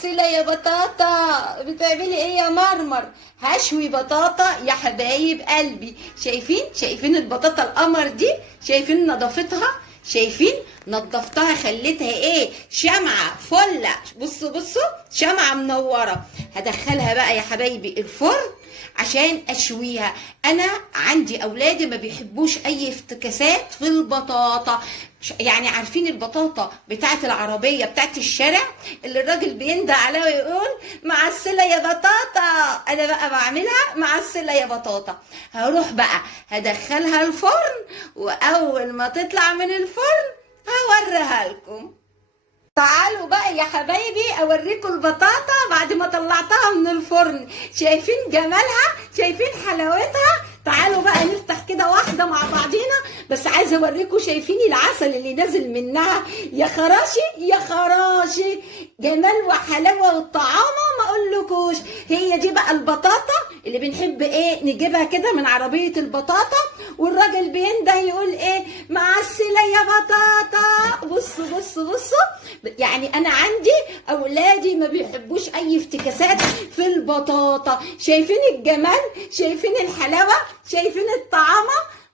السلة يا بطاطا، بتعملي ايه يا مرمر؟ هشوي بطاطا يا حبايب قلبي. شايفين البطاطا القمر دي؟ شايفين نظافتها؟ شايفين نضفتها خليتها ايه؟ شمعة فلة. بصوا شمعة منورة. هدخلها بقى يا حبايبي الفرن عشان اشويها. انا عندي اولادي ما بيحبوش اي افتكاسات في البطاطا. يعني عارفين البطاطا بتاعت العربية بتاعت الشارع اللي الراجل بيندى عليها ويقول مع السلة يا بطاطا؟ انا بقى بعملها مع السلة يا بطاطا. هروح بقى هدخلها الفرن، واول ما تطلع من الفرن هوريها لكم. تعالوا بقى يا حبايبي اوريكم البطاطا بعد ما طلعتها من الفرن. شايفين جمالها؟ شايفين حلاوتها؟ تعالوا بقى نفتح كده واحده مع بعضينا. بس عايزه اوريكم، شايفين العسل اللي نازل منها؟ يا خراشي يا خراشي، جمال وحلاوه والطعامه ما اقولكوش. هي دي بقى البطاطا اللي بنحب ايه نجيبها كده من عربيه البطاطا، والراجل بينده يقول ايه؟ مع السلة يا بطاطا. بصوا يعني انا عندي اولادي ما بيحبوش اي افتكاسات في البطاطا. شايفين الجمال؟ شايفين الحلاوه؟ شايفين الطعامه؟